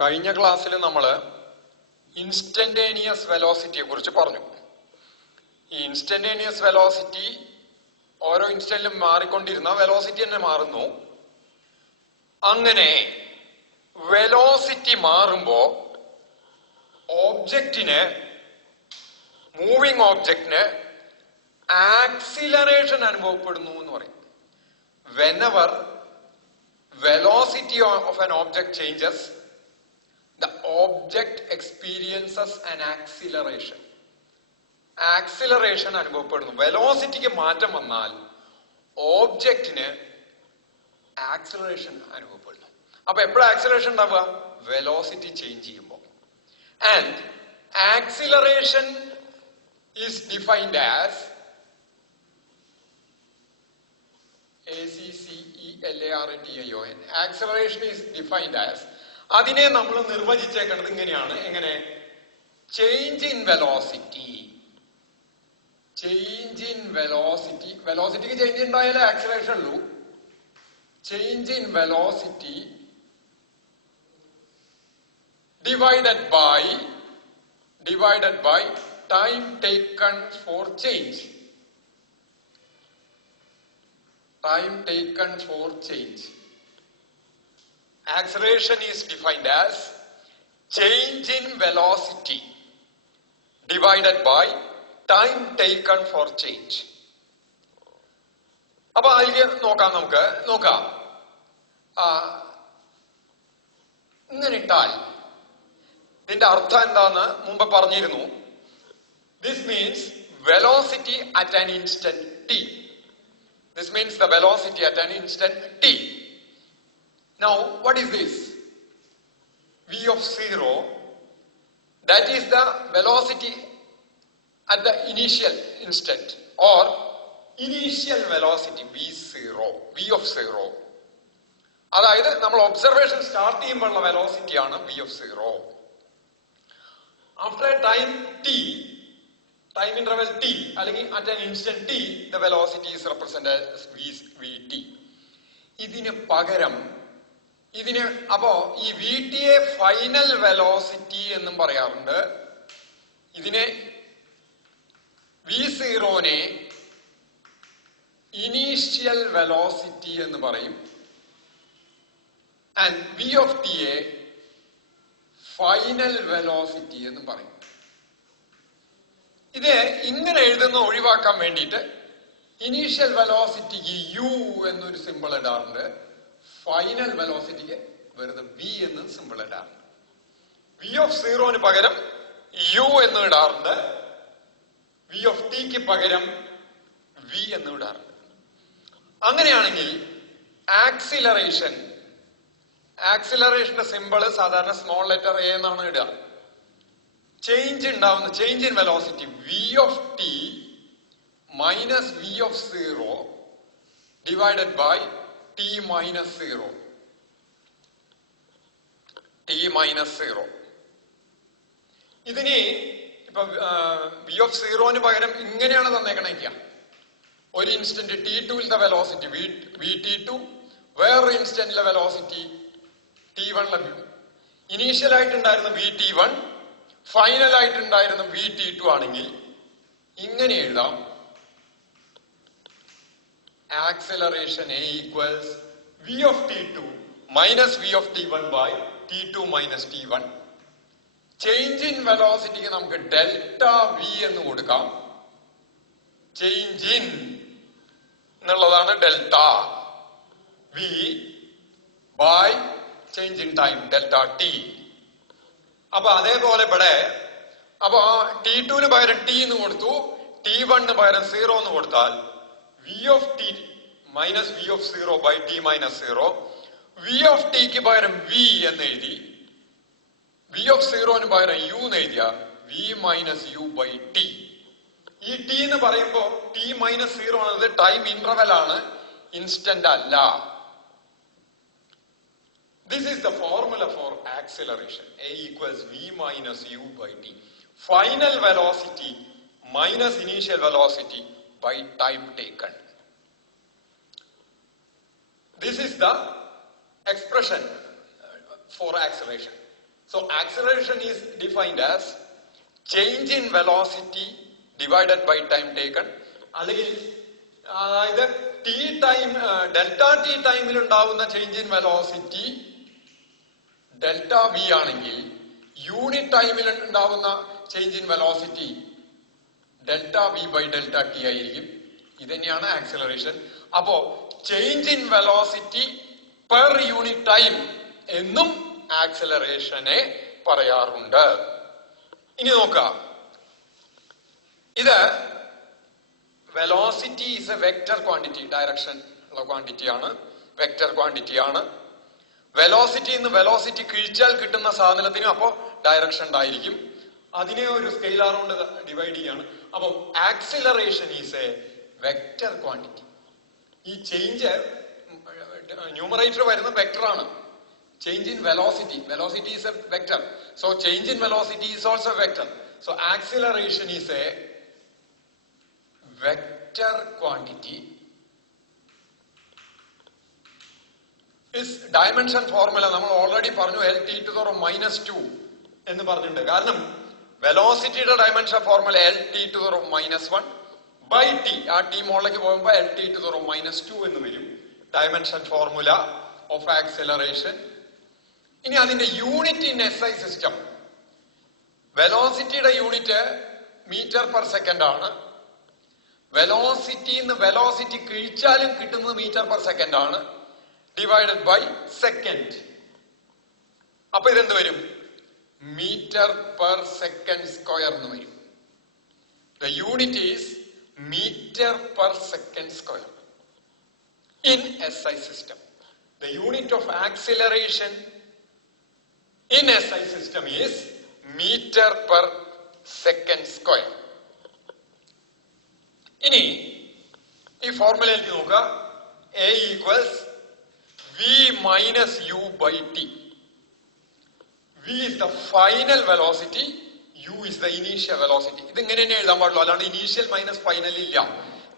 കഴിഞ്ഞ ക്ലാസ്സിൽ നമ്മൾ ഇൻസ്റ്റന്റേനിയസ് വെലോസിറ്റിയെ കുറിച്ച് പറഞ്ഞു. ഈ ഇൻസ്റ്റന്റേനിയസ് വെലോസിറ്റി ഓരോ ഇൻസ്റ്റന്റിലും മാറിക്കൊണ്ടിരുന്ന വെലോസിറ്റി തന്നെ മാറുന്നു. അങ്ങനെ വെലോസിറ്റി മാറുമ്പോ മൂവിങ് ഓബ്ജക്റ്റിന് ആക്സിലറേഷൻ അനുഭവപ്പെടുന്നു എന്ന് പറയും. whenever velocity of an object changes, the object experiences an acceleration. Acceleration അനുഭവപ്പെടുന്നു. വെലോസിറ്റിക്ക് മാറ്റം വന്നാൽ ഓബ്ജക്റ്റിന് ആക്സിലറേഷൻ അനുഭവപ്പെടുന്നു. അപ്പൊ എപ്പോഴാണ് ആക്സിലറേഷൻ ഉണ്ടാവുക? വെലോസിറ്റി ചേഞ്ച് ചെയ്യുമ്പോൾ. And acceleration is defined as ACCELARTION. Acceleration is defined as, അതിനെ നമ്മൾ നിർവചിച്ചേക്കുന്നത് ഇങ്ങനെയാണ്. എങ്ങനെ? Change in velocity. Change in velocity, വെലോസിറ്റിക്ക് ചേഞ്ച് ഉണ്ടായാലേ ആക്സിലറേഷൻ ഉള്ളൂ. Change in velocity divided by time taken for change. Time taken for change. Acceleration is defined as change in velocity divided by time taken for change. അപ്പൊ അതിലേക്ക് നമുക്ക് നോക്കാം. ഇങ്ങനെ ഇട്ടാൽ ഇതിന്റെ അർത്ഥം എന്താന്ന് മുമ്പ് പറഞ്ഞിരുന്നു. This means velocity at an instant t. This means the velocity at an instant t. Now, what is this? V of 0, that is the velocity at the initial instant, or initial velocity V0, V of 0. അതായത് നമ്മൾ observation start ചെയ്യുമ്പോഴുള്ള velocity ആണ് V of 0. After a time t, time interval t, അല്ലെങ്കിൽ at an instant t, the velocity is represented as vt. ഇതിന് പകരം അപ്പോ ഈ vt യെ ഫൈനൽ വെലോസിറ്റി എന്നും പറയാറുണ്ട്. ഇതിനെ v0നെ ഇനീഷ്യൽ വെലോസിറ്റി എന്ന് പറയും. ആൻഡ് v of t യെ ഫൈനൽ വെലോസിറ്റി എന്നും പറയും. ഇത് ഇങ്ങനെ എഴുതുന്ന ഒഴിവാക്കാൻ വേണ്ടിയിട്ട് ഇനീഷ്യൽ വെലോസിറ്റിക്ക് യു എന്നൊരു സിമ്പിൾ ഇടാറുണ്ട്. ഫൈനൽ വെലോസിറ്റിക്ക് വെറുതെ വി എന്ന് സിമ്പിൾ ഇടാറുണ്ട്. വി ഓഫ് 0ന് പകരം യു എന്ന് ഇടാറുണ്ട്. വി ഓഫ് ടിക്ക് പകരം വി എന്ന് ഇടാറുണ്ട്. അങ്ങനെയാണെങ്കിൽ ആക്സിലറേഷന്റെ സിമ്പിൾ സാധാരണ സ്മോൾ ലെറ്റർ എ എന്നാണ് ഇടുക. Change in velocity v of t minus v of 0 divided by t minus 0. ഇതിന് ഇപ്പൊ v of 0ന് പകരം ഇങ്ങനെയാണ് തന്നേക്കണേക്കുക. ഒരു ഇൻസ്റ്റന്റ് t2ന്റെ വെലോസിറ്റി vt2, വേറൊരു ഇൻസ്റ്റന്റിലെ വെലോസിറ്റി t1 ലഭിക്കും. ഇനീഷ്യൽ ആയിട്ടുണ്ടായിരുന്ന vt1, ഫൈനൽ ആയിട്ടുണ്ടായിരുന്ന vt2 ആണെങ്കിൽ ഇങ്ങനെ എഴുതാം. Acceleration A equals v of t2 minus v of t1 by t2 minus t1. Change in വെലോസിറ്റിക്ക് നമുക്ക് ഡെൽറ്റ v എന്ന് കൊടുക്കാം. ചേഞ്ച് ഇൻ എന്നുള്ളതാണ് delta v by change in time delta t. അപ്പൊ അതേപോലെ ഇവിടെ അപ്പൊ t2ന് പകരം t എന്ന് കൊടുത്തു, t1ന് പകരം 0 എന്ന് കൊടുത്താൽ v of t minus v of 0 by t minus 0. v of t ക്ക് പകരം v എന്ന് എഴുതി, v of 0ന് പകരം u എന്ന് എഴുതിയ v minus u by t. ഈ t എന്ന് പറയുമ്പോ t minus 0 എന്നത് ടൈം ഇന്റർവെൽ ആണ്, ഇൻസ്റ്റന്റ് അല്ല. This is the formula for acceleration. A equals v minus u by t. Final velocity minus initial velocity by time taken. This is the expression for acceleration. So acceleration is defined as change in velocity divided by time taken. അല്ലെങ്കിൽ അതായത് delta T ടൈമിൽ ഉണ്ടാവുന്ന change in velocity delta V ആണെങ്കിൽ unit ടൈമിൽ ഉണ്ടാവുന്ന change in velocity delta V by delta T ആയിരിക്കും. ഇതന്നെയാണ് acceleration. അപ്പോ change in velocity per unit time എന്നും ആക്സിലറേഷനെ പറയാറുണ്ട്. ഇനി നോക്കാം, ഇത് velocity is a vector quantity, direction ഉള്ള ക്വാണ്ടിറ്റി ആണ്, വെക്ടർ ക്വാണ്ടിറ്റി ആണ്. വെലോസിറ്റി എന്ന് വെലോസിറ്റി കിഴിച്ചാൽ കിട്ടുന്ന സാധനത്തിനും അപ്പോ ഡയറക്ഷൻ ഉണ്ടായിരിക്കും. അതിനെ ഒരു സ്കെയിലാർ കൊണ്ട് ഡിവൈഡ് ചെയ്യാണ്. അപ്പൊ acceleration is a vector quantity. ഈ ചേഞ്ച് ന്യൂമറേറ്റർ വരുന്ന വെക്ടർ ആണ്. Change in velocity, velocity is a vector. So change in velocity is also vector. So acceleration is a vector quantity. Dimension formula നമ്മൾ already പറഞ്ഞു, L(t⁻²) എന്ന് പറഞ്ഞിട്ടുണ്ട്. കാരണം വെലോസിറ്റിയുടെ dimension formula L(t⁻1) by T. ആ T മോളിലേക്ക് പോകുമ്പോൾ L(t⁻²) എന്ന് വരും ഡയമെൻഷൻ ഫോർമുല ഓഫ് ആക്സിലറേഷൻ. ഇനി അതിന്റെ യൂണിറ്റ് ഇൻ SI സിസ്റ്റം, വെലോസിറ്റിയുടെ യൂണിറ്റ് മീറ്റർ പെർ സെക്കൻഡ് ആണ്. വെലോസിറ്റി കിഴിച്ചാലും കിട്ടുന്നത് മീറ്റർ പെർ സെക്കൻഡ് ആണ്, ഡിവൈഡഡ് ബൈ സെക്കൻഡ്. അപ്പൊ ഇതെന്ത് വരും? മീറ്റർ പെർ സെക്കൻഡ് സ്ക്വയർ എന്ന് വരും. The unit is metre per second square in SI system. The unit of acceleration in SI system is meter per second square. ഇനി ഈ ഫോർമുലയിലേക്ക് നോക്കുക. A equals V minus U by T. V is the final velocity, U is the initial velocity. ഇത് ഇങ്ങനെ തന്നെ എഴുതാൻ പാടുള്ളൂ, അല്ലാണ്ട് initial minus final ഇല്ല.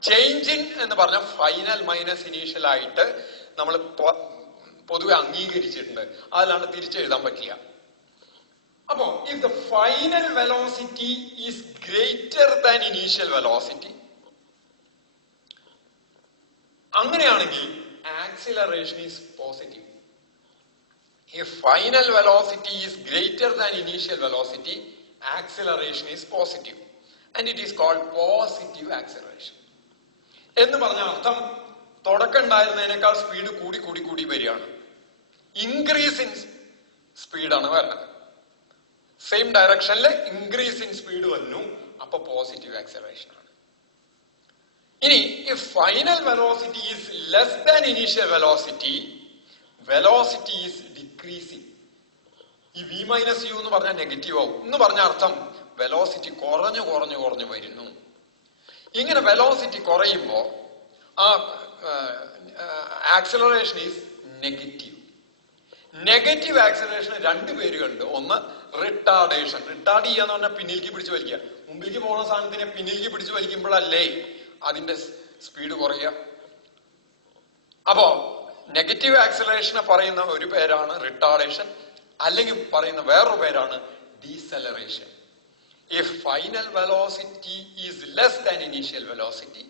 ചേഞ്ചിങ് എന്ന് പറഞ്ഞ ഫൈനൽ മൈനസ് ഇനീഷ്യൽ ആയിട്ട് നമ്മൾ പൊതുവെ അംഗീകരിച്ചിട്ടുണ്ട്, അതിലാണ് തിരിച്ചെഴുതാൻ പറ്റില്ല. അപ്പോ if the final velocity is greater than initial velocity, അങ്ങനെയാണെങ്കിൽ acceleration is positive. If final velocity is greater than initial velocity, acceleration is positive and it is called positive acceleration. എന്ന് പറഞ്ഞ അർത്ഥം തുടക്കം ഉണ്ടായിരുന്നതിനേക്കാൾ സ്പീഡ് കൂടി കൂടി കൂടി വരികയാണ്. ഇൻക്രീസ് ഇൻ സ്പീഡാണ് വരുന്നത്. സെയിം ഡയറക്ഷനിൽ ഇൻക്രീസ് ഇൻ സ്പീഡ് വന്നു, അപ്പൊ പോസിറ്റീവ് ആക്സിലറേഷൻ ആണ്. ഇനി if final velocity is less than initial velocity, velocity is decreasing. ഈ V മൈനസ് യു എന്ന് പറഞ്ഞാൽ നെഗറ്റീവ് ആവും. എന്ന് പറഞ്ഞ അർത്ഥം വെലോസിറ്റി കുറഞ്ഞു കുറഞ്ഞു കുറഞ്ഞു വരുന്നു. ഇങ്ങനെ വെലോസിറ്റി കുറയുമ്പോ ആ acceleration is negative. Negative acceleration രണ്ട് പേരുകളുണ്ട്. ഒന്ന് റിട്ടാർഡേഷൻ. റിട്ടാർഡ് ചെയ്യാന്ന് പറഞ്ഞാൽ പിന്നിലേക്ക് പിടിച്ചു വലിക്കുക. മുമ്പിലേക്ക് പോകുന്ന സാധനത്തിനെ പിന്നിലേക്ക് പിടിച്ചു വലിക്കുമ്പോഴല്ലേ അതിന്റെ സ്പീഡ് കുറയുക. അപ്പോ നെഗറ്റീവ് ആക്സിലറേഷനെ പറയുന്ന ഒരു പേരാണ് റിട്ടാർഡേഷൻ, അല്ലെങ്കിൽ പറയുന്ന വേറൊരു പേരാണ് deceleration. If final velocity is less than initial velocity,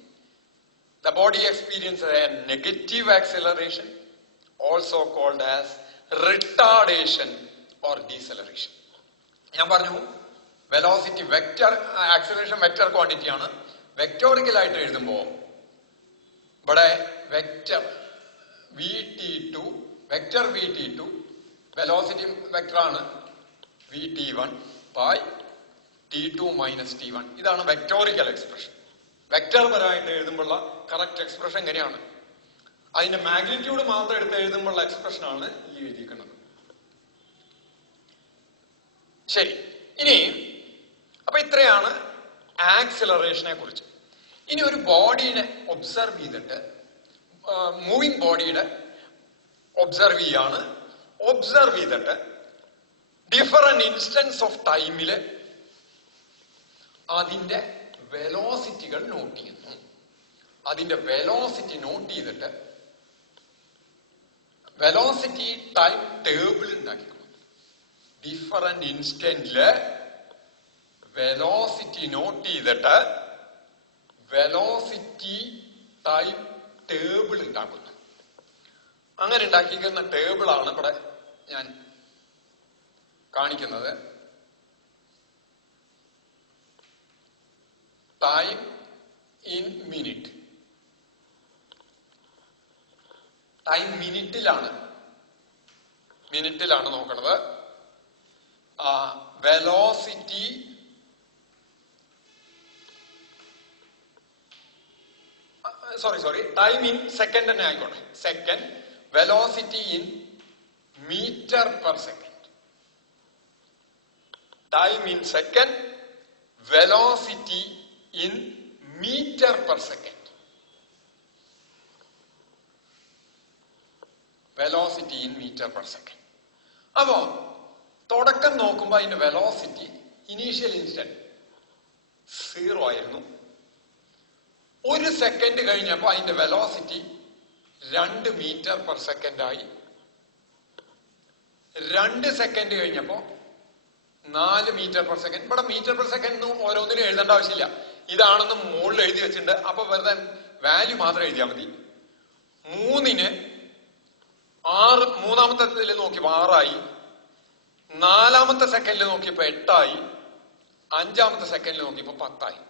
the body experiences a negative acceleration, also called as retardation or deceleration. ഞാൻ പറഞ്ഞു velocity vector, acceleration vector quantity ആണ്. വെക്ടോറിക്കൽ ആയിട്ട് എഴുതുമ്പോൾ ഇവിടെ vector VT2, vector VT2, velocity vector ആണ് VT1 by T2 minus T1. ഇതാണ് വെക്ടോറിക്കൽ expression. Vector പരമായിട്ട് എഴുതുമ്പോഴുള്ള correct expression എങ്ങനെയാണ്? അതിന്റെ മാഗ്നിറ്റ്യൂഡ് മാത്രം എടുത്ത് എഴുതുമ്പോഴുള്ള എക്സ്പ്രഷൻ ആണ് ഈ എഴുതിയിരിക്കുന്നത്. ശരി, ഇനി അപ്പൊ ഇത്രയാണ് ആക്സിലറേഷനെ കുറിച്ച്. ഇനി ഒരു ബോഡീനെ ഒബ്സർവ് ചെയ്തിട്ട്, മൂവിങ് ബോഡിയുടെ ഒബ്സർവ് ചെയ്യാണ്. ഒബ്സർവ് ചെയ്തിട്ട് ഡിഫറെന്റ് ഇൻസ്റ്റൻസ് ഓഫ് ടൈമില് അതിന്റെ വെലോസിറ്റികൾ നോട്ട് ചെയ്യുന്നു. അതിന്റെ വെലോസിറ്റി നോട്ട് ചെയ്തിട്ട് വെലോസിറ്റി ടൈം ടേബിൾ ഉണ്ടാക്കിക്കുന്നു. ഡിഫറന്റ് ഇൻസ്റ്റന്റില് വെലോസിറ്റി നോട്ട് ചെയ്തിട്ട് വെലോസിറ്റി ടൈം ടേബിൾ ഉണ്ടാക്കുന്നു. അങ്ങനെ ഉണ്ടാക്കിയിരിക്കുന്ന ടേബിളാണ് ഇവിടെ ഞാൻ കാണിക്കുന്നത്. Time in minute. ടൈം മിനിറ്റിലാണ് നോക്കണത്. Velocity sorry time in second തന്നെ ആയിക്കോട്ടെ. Second velocity in metre per second. Time in second velocity in metre per second. Velocity in metre per second. അപ്പോ തുടക്കം നോക്കുമ്പോ അതിന്റെ വെലോസിറ്റി ഇനീഷ്യൽ ഇൻസ്റ്റന്റ് 0 ആയിരുന്നു. 1 സെക്കൻഡ് കഴിഞ്ഞപ്പോ അതിന്റെ വെലോസിറ്റി 2 മീറ്റർ പെർ സെക്കൻഡ് ആയി. 2 സെക്കൻഡ് കഴിഞ്ഞപ്പോ 4 മീറ്റർ പെർ സെക്കൻഡ്. ഇവിടെ മീറ്റർ പെർ സെക്കൻഡ് ഓരോന്നിനും എഴുതേണ്ട ആവശ്യമില്ല. ഇതാണെന്ന് മുകളിൽ എഴുതി വെച്ചിട്ടുണ്ട്. അപ്പൊ വെറുതെ വാല്യൂ മാത്രം എഴുതിയാൽ മതി. 3-ന് 6, മൂന്നാമത്തെ നോക്കിയപ്പോ 6 ആയി. 4-ാമത്തെ സെക്കൻഡിൽ നോക്കിയപ്പോ 8 ആയി. 5-ാമത്തെ സെക്കൻഡിൽ നോക്കിയപ്പോ 10 ആയി.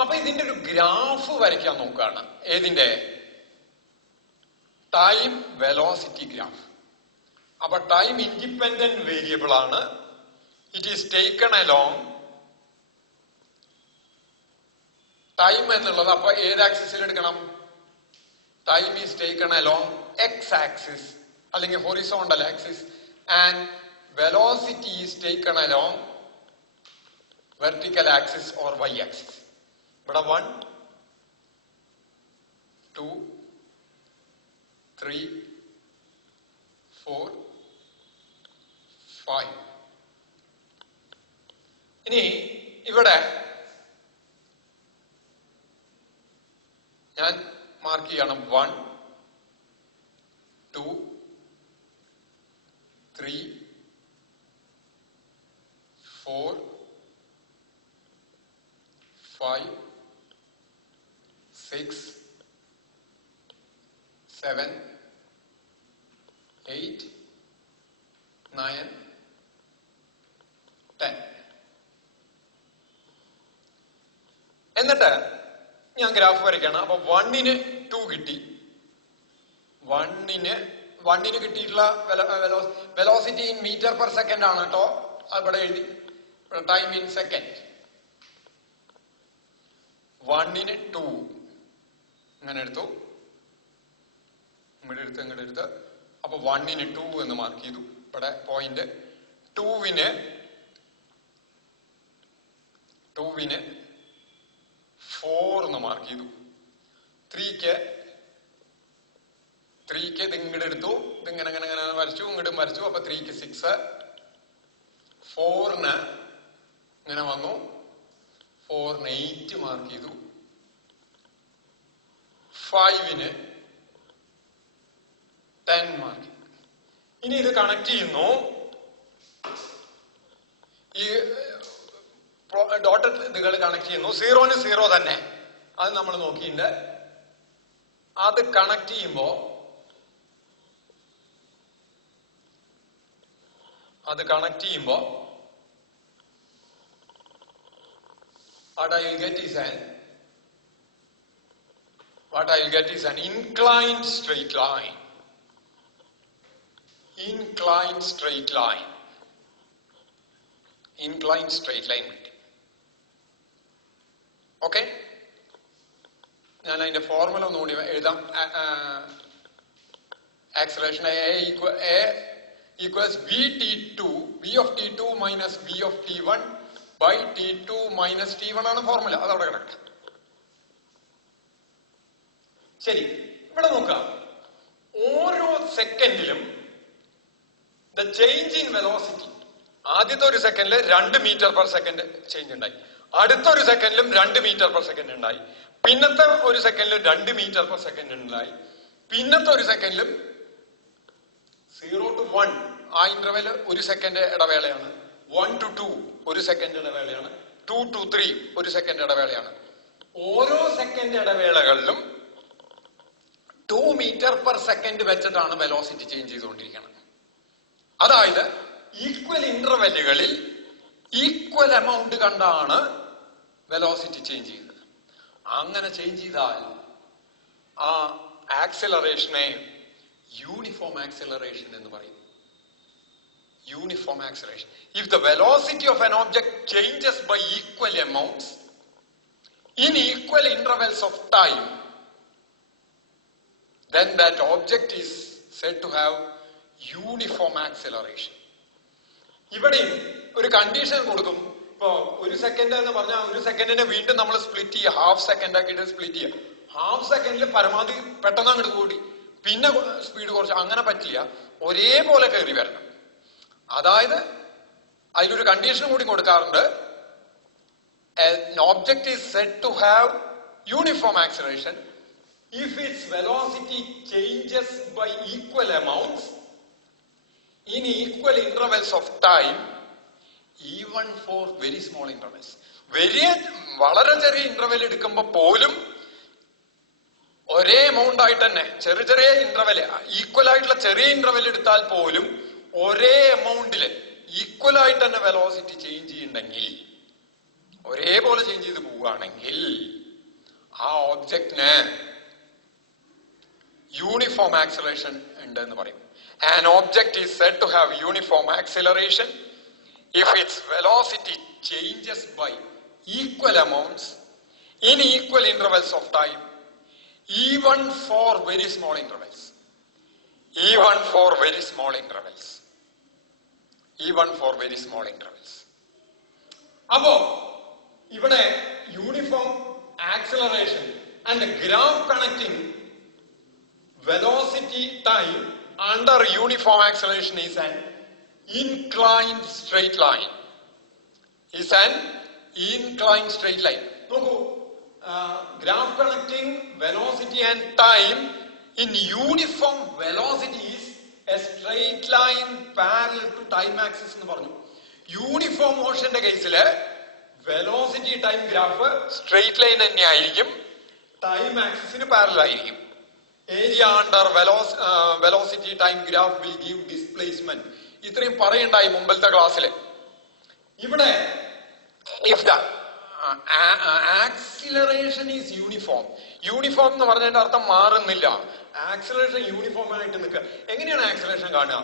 അപ്പൊ ഇതിന്റെ ഒരു ഗ്രാഫ് വരയ്ക്കാൻ നോക്കുകയാണ്. ഏതിന്റെ? Time velocity graph. അപ്പൊ ടൈം ഇൻഡിപെൻഡന്റ് വേരിയബിൾ ആണ്. It is taken along time എന്നുള്ളത്. അപ്പൊ ഏത് ആക്സിസിൽ എടുക്കണം? Time is taken along X axis അല്ലെങ്കിൽ horizontal axis and velocity is taken along vertical axis or Y axis. ഇവിടെ 1, 2, 3, 4, 5. ഇനി ഇവിടെ ഞാൻ മാർക്ക് ചെയ്യണം 1, 2, 3, 4, 5, 6, 7, 8, 9, 10. എന്നിട്ട് ഞാൻ ഗ്രാഫ് വരയ്ക്കാണ്. അപ്പൊ 1-ന് 2 കിട്ടി. 1-ന് കിട്ടിയിട്ടുള്ള velocity in metre per second ആണ് കേട്ടോ. അവിടെ എഴുതി. Time in second. 1-ന് 2 ഇങ്ങനെ എടുത്തു. ഇങ്ങോട്ട് എടുത്ത്. അപ്പൊ 1-ന് 2 എന്ന് മാർക്ക് ചെയ്തു. ഇവിടെ പോയിന്റ്. 2-ന് 4 എന്ന് മാർക്ക് ചെയ്തു. 3-ക്ക് ഇത് ഇങ്ങോട്ട് എടുത്തു. ഇതിങ്ങനെ വരച്ചു. ഇങ്ങോട്ടും വരച്ചു. അപ്പൊ 3-ക്ക് 6. 4-ന് ഇങ്ങനെ വന്നു. 4-ന് 8 മാർക്ക് ചെയ്തു. 5-ന് 10 മാർക്ക് ചെയ്തു. ഇനി ഇത് കണക്ട് ചെയ്യുന്നു. ഈ ഡോട്ടഡ് ഇതുകൾ കണക്ട് ചെയ്യുന്നു. 0-ന് 0 തന്നെ. അത് നമ്മൾ നോക്കിയിട്ടുണ്ട്. അത് കണക്ട് ചെയ്യുമ്പോ what I will get is an inclined straight line. Inclined straight line കിട്ടി. ഓക്കെ, ഞാൻ അതിന്റെ ഫോർമുല ഒന്നുകൂടി എഴുതാം. Acceleration equals v of t2 minus v of t1 by t2 minus t1 ആണ് ഫോർമുല. അതവിടെ കിടക്കട്ടെ. ശരി, ഇവിടെ നോക്കാം. ഓരോ സെക്കൻഡിലും ദ ചേഞ്ച് ഇൻ വെലോസിറ്റി. ആദ്യത്തെ ഒരു സെക്കൻഡിൽ 2 മീറ്റർ പെർ സെക്കൻഡ് ചേഞ്ച് ഉണ്ടായി. അടുത്ത ഒരു സെക്കൻഡിലും 2 മീറ്റർ പെർ സെക്കൻഡ് ഉണ്ടായി. പിന്നത്തെ ഒരു സെക്കൻഡിലും 2 മീറ്റർ പെർ സെക്കൻഡ് ഉണ്ടായി. പിന്നത്തെ ഒരു സെക്കൻഡിലും 0 to 1 ആ ഇന്റർവെൽ 1 സെക്കൻഡ് ഇടവേളയാണ്. 1 to 2 1 സെക്കൻഡ് ഇടവേളയാണ്. 2 to 3 1 സെക്കൻഡ് ഇടവേളയാണ്. ഓരോ സെക്കൻഡ് ഇടവേളകളിലും 2 മീറ്റർ പെർ സെക്കൻഡ് വെച്ചിട്ടാണ് വെലോസിറ്റി ചേഞ്ച് ചെയ്തുകൊണ്ടിരിക്കുന്നത്. അതായത് ഈക്വൽ ഇന്റർവെല്ലുകളിൽ ഈക്വൽ എമൗണ്ട് കണ്ടാണ് വെലോസിറ്റി ചേഞ്ച് ചെയ്യുന്നത്. അങ്ങനെ ചേഞ്ച് ചെയ്താൽ ആ ആക്സിലറേഷനെ യൂണിഫോം ആക്സിലറേഷൻ എന്ന് പറയും. Uniform acceleration. If the velocity of an object changes by equal amounts in equal intervals of time, then that object is said to have uniform acceleration. ഇവിടെ ഒരു condition കൊടുക്കും. ഇപ്പൊ 1 സെക്കൻഡ് എന്ന് പറഞ്ഞാൽ 1 സെക്കൻഡിനെ വീണ്ടും നമ്മൾ സ്പ്ലിറ്റ് ചെയ്യുക, ഹാഫ് സെക്കൻഡ് ആക്കിയിട്ട് സ്പ്ലിറ്റ് ചെയ്യുക. ഹാഫ് സെക്കൻഡിൽ പരമാവധി പെട്ടെന്ന് അങ്ങോട്ട് കൂടി പിന്നെ സ്പീഡ് കുറച്ച്, അങ്ങനെ പറ്റില്ല. ഒരേപോലെ കയറി വരണം. അതായത് അതിലൊരു കണ്ടീഷൻ കൂടി കൊടുക്കാറുണ്ട്. An object is said to have uniform acceleration if its velocity changes by equal amounts in equal intervals of time, even for very small intervals. വളരെ ചെറിയ ഇന്റർവെൽ എടുക്കുമ്പോൾ പോലും ഒരേ എമൗണ്ട് ആയിട്ട് തന്നെ, ചെറിയ ചെറിയ ഇന്റർവെൽ, ഈക്വൽ ആയിട്ടുള്ള ചെറിയ ഇന്റർവെൽ എടുത്താൽ പോലും ഒരേ എമൗണ്ടില് ഈക്വൽ ആയിട്ട് തന്നെ വെലോസിറ്റി ചേഞ്ച് ചെയ്യുന്നുണ്ടെങ്കിൽ, ഒരേപോലെ ചേഞ്ച് ചെയ്ത് പോവുകയാണെങ്കിൽ ആ ഒബ്ജക്റ്റിന് യൂണിഫോം ആക്സിലറേഷൻ ഉണ്ട് എന്ന് പറയും. An object is said to have uniform acceleration if its velocity changes by equal amounts in equal intervals of time, even for very small intervals. Even for very small intervals. Even for very small intervals. അപ്പോ ഇവിടെ uniform acceleration and graph connecting velocity time under uniform acceleration is an inclined straight line. Is an inclined straight line. നോക്കൂ, graph connecting velocity and time in uniform velocity is a straight line parallel to time axis എന്ന് പറഞ്ഞു. Uniform മോഷന്റെ കേസില് velocity time graph straight line തന്നെ ആയിരിക്കും, time ആക്സിസിന് parallel ആയിരിക്കും. Area under velocity time graph will give displacement. ഇത്രയും പറയണ്ടായി മുമ്പത്തെ ക്ലാസ്സിൽ. ഇവിടെ if the acceleration is uniform, uniform എന്ന് പറഞ്ഞതിന്റെ അർത്ഥം മാറുന്നില്ല. ആക്സിലറേഷൻ യൂണിഫോം ആയിട്ട് നിൽക്കുക. എങ്ങനെയാണ് ആക്സിലറേഷൻ കാണുക?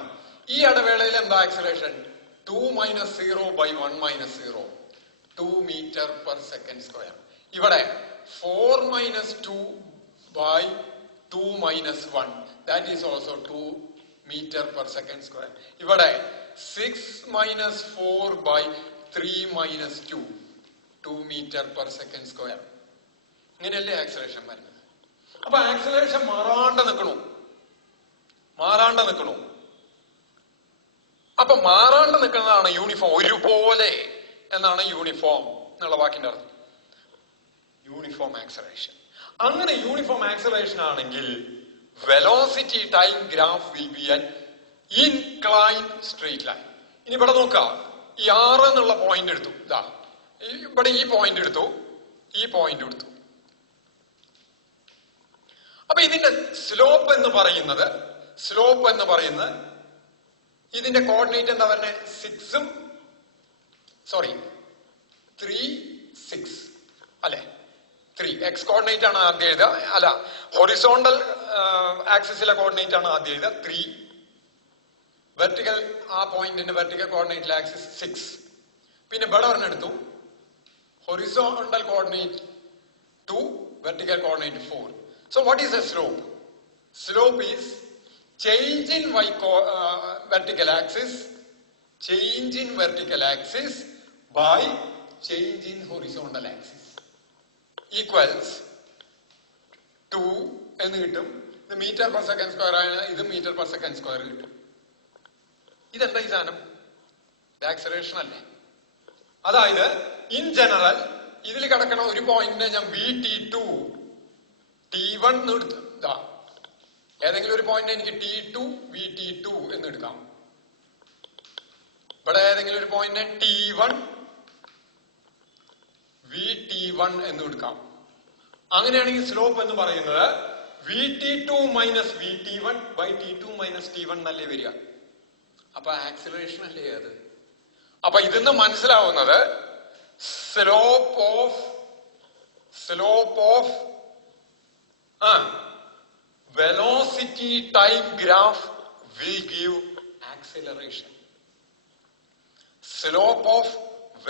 ഈ ഇടവേളയിൽ എന്താ acceleration? 2 - 0 / 1 - 0, 2 metre per second square. ഇവിടെ 4 - 2 / 2 - 1, that is also 2 meter per second square. ഇവിടെ 6 - 4 / 3 - 2, 2 meter per second square. ഇങ്ങനെയല്ലേ ആക്സിലറേഷൻ വരുന്നത്. അപ്പൊ ആക്സിലറേഷൻ മാറാണ്ട് നിൽക്കണു. അപ്പൊ മാറാണ്ട് നിൽക്കുന്നതാണ് യൂണിഫോം. ഒരുപോലെ എന്നാണ് യൂണിഫോം എന്നുള്ള വാക്കിന്റെ അർത്ഥം. Uniform acceleration. അങ്ങനെ യൂണിഫോം ആക്സിലറേഷൻ ആണെങ്കിൽ velocity time graph will be an inclined straight line. ഇനി ഇവിടെ നോക്കാം. ഈ 6 എന്നുള്ള പോയിന്റ് എടുത്തു. ഇതാ ഇവിടെ ഈ പോയിന്റ് എടുത്തു, ഈ പോയിന്റ് എടുത്തു. അപ്പൊ ഇതിന്റെ സ്ലോപ്പ് എന്ന് പറയുന്നത് ഇതിന്റെ കോർഡിനേറ്റ് എന്താ പറയുന്നത്? 3, 6 അല്ലെ? 3 എക്സ് കോർഡിനേറ്റ് ആണ് ആദ്യം എഴുതുക. അല്ല, ഹൊറിസോണ്ടൽ ആക്സിസിലെ കോർഡിനേറ്റ് ആണ് ആദ്യം എഴുതുക 3. വെർട്ടിക്കൽ, ആ പോയിന്റിന്റെ വെർട്ടിക്കൽ കോർഡിനേറ്റിലെ ആക്സിസ് 6. പിന്നെ ഇവിടെ ഒരെണ്ണെടുത്തു, horizontal coordinate 2, vertical coordinate 4. So what is the slope? Slope is change in vertical axis by change in horizontal axis equals 2 എന്ന് കിട്ടും. ഇത് മീറ്റർ പെർ സെക്കൻഡ് സ്ക്വയർ ആണ്, ഇത് മീറ്റർ പെർ സെക്കൻഡ് സ്ക്വയർ കിട്ടും. ഇതെന്താ ഈ സാധനം? ഇത് ആക്സിലറേഷൻ അല്ലേ? അതായത് ഇൻ ജനറൽ ഇതിൽ കിടക്കണ ഒരു പോയിന്റിനെ ഞാൻ VT2 T1 എടുത്തു. ഏതെങ്കിലും ഒരു പോയിന്റ് എനിക്ക് T2 VT2 എന്ന് എടുക്കാം. ഇവിടെ ഏതെങ്കിലും ഒരു പോയിന്റ് T1 VT1 എന്ന് എടുക്കാം. അങ്ങനെയാണെങ്കിൽ സ്ലോപ്പ് എന്ന് പറയുന്നത് VT2 minus VT1 by T2 minus T1 എന്നല്ലേ വരിക. അപ്പൊ ആക്സിലറേഷൻ അല്ലേ അത്. അപ്പൊ ഇതിന്ന് മനസ്സിലാവുന്നത് slope of velocity time graph will give acceleration. Slope of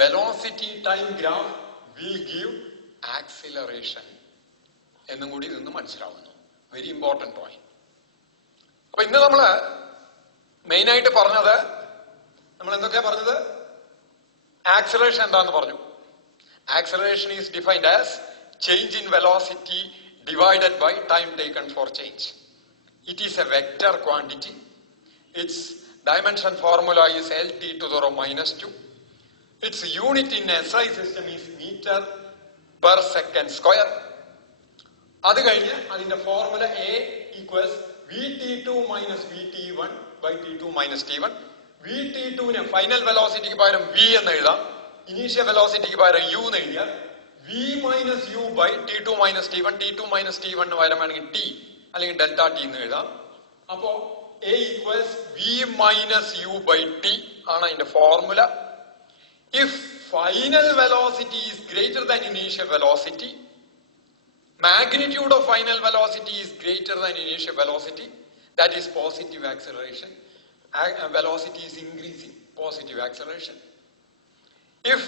velocity time graph will give acceleration എന്നും കൂടി ഇതൊന്ന് മനസ്സിലാവുന്നു. Very important point. അപ്പൊ ഇന്ന് നമ്മള് മെയിൻ ആയിട്ട് പറഞ്ഞത്, നമ്മൾ എന്തൊക്കെയാ പറഞ്ഞത്? ആക്സിലറേഷൻ എന്താന്ന് പറഞ്ഞു. Acceleration is defined as change in velocity divided by time taken for change. It is a vector quantity. Its dimension formula is LT to the power minus 2. Its unit in SI system is meter per second square. അത് കഴിഞ്ഞ് അതിന്റെ formula A equals VT2 minus VT1 by T2 minus T1. VT2ന് final വെലോസിറ്റിക്ക് പകരം V എന്ന് എഴുതാം, initial വെലോസിറ്റിക്ക് പകരം U എന്ന് എഴുതിയാൽ V minus U by T2 minus T1. T2 minus T1 പകരം വേണമെങ്കിൽ T അല്ലെങ്കിൽ ഡെൽറ്റ T എന്ന് എഴുതാം. അപ്പോ A equals V minus U by T ആണ് അതിന്റെ formula. If final velocity is greater than initial velocity, magnitude of final velocity is greater than initial velocity, that is positive acceleration. Velocity is increasing, positive acceleration. If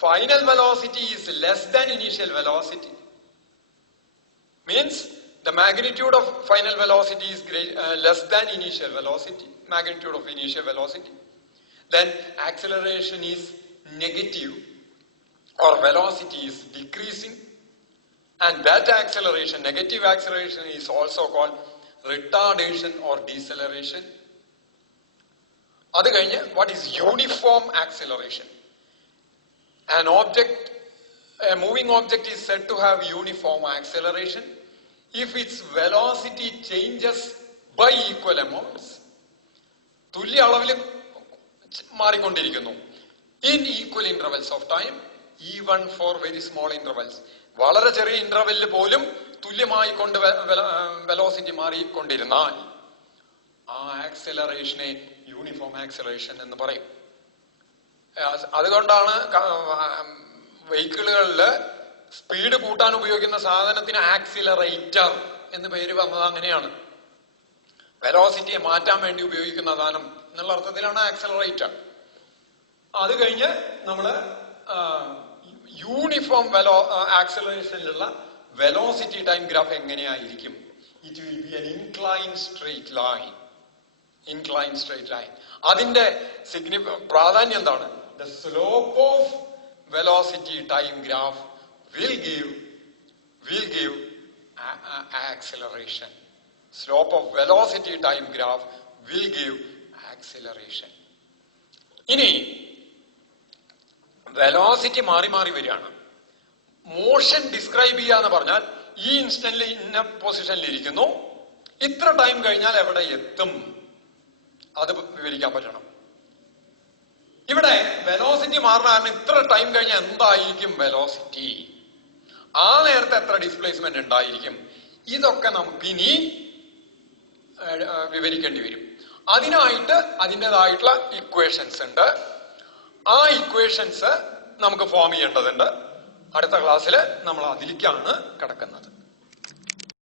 final velocity is less than initial velocity, means the magnitude of final velocity is less than initial velocity, magnitude of initial velocity, then acceleration is negative or velocity is decreasing, and that acceleration, negative acceleration, is also called retardation or deceleration. Adu kayinje, what is uniform acceleration? An object, a moving object is said to have uniform acceleration if its velocity changes by equal amounts. തുല്യ അളവിൽ മാറിക്കൊണ്ടിരിക്കുന്നു. In equal intervals of time, even for very small intervals. വളരെ ചെറിയ ഇന്റർവെല്ലിൽ പോലും തുല്യമായി കൊണ്ട് velocity മാറിക്കൊണ്ടിരുന്നാൽ ആ ആക്സിലറേഷനെ uniform acceleration എന്ന് പറയും. അതുകൊണ്ടാണ് വെഹിക്കിളുകളില് സ്പീഡ് കൂട്ടാൻ ഉപയോഗിക്കുന്ന സാധനത്തിന് ആക്സിലറേറ്റർ എന്ന് പേര് വന്നത് അങ്ങനെയാണ്. വെലോസിറ്റിയെ മാറ്റാൻ വേണ്ടി ഉപയോഗിക്കുന്ന സാധനം എന്നുള്ള അർത്ഥത്തിലാണ് ആക്സിലറേറ്റർ. അത് കഴിഞ്ഞ് നമ്മള് യൂണിഫോം ആക്സിലറേഷനിലുള്ള വെലോസിറ്റി ടൈം ഗ്രാഫ് എങ്ങനെയായിരിക്കും? It will be an inclined straight line. Inclined straight line. അതിന്റെ പ്രാധാന്യം എന്താണ്? The slope of velocity time graph will give acceleration. Slope of velocity time graph will give acceleration. ഇനി velocity മാറി മാറി വരികയാണ്. Motion describe ചെയ്യാന്ന് പറഞ്ഞാൽ ഈ ഇൻസ്റ്റന്റിൽ ഇന്ന പൊസിഷനിൽ ഇരിക്കുന്നു, ഇത്ര ടൈം കഴിഞ്ഞാൽ എവിടെ എത്തും, അത് വിവരിക്കാൻ പറ്റണം. ഇവിടെ വെലോസിറ്റി മാറുന്ന കാരണം ഇത്ര ടൈം കഴിഞ്ഞാൽ എന്തായിരിക്കും വെലോസിറ്റി, ആ നേരത്തെ എത്ര ഡിസ്പ്ലേസ്മെന്റ് ഉണ്ടായിരിക്കും, ഇതൊക്കെ നമുക്ക് ഇനി വിവരിക്കേണ്ടി വരും. അതിനായിട്ട് അതിൻ്റെതായിട്ടുള്ള ഇക്വേഷൻസ് ഉണ്ട്. ആ ഇക്വേഷൻസ് നമുക്ക് ഫോം ചെയ്യേണ്ടതുണ്ട്. അടുത്ത ക്ലാസ്സിൽ നമ്മൾ അതിലേക്കാണ് കിടക്കുന്നത്.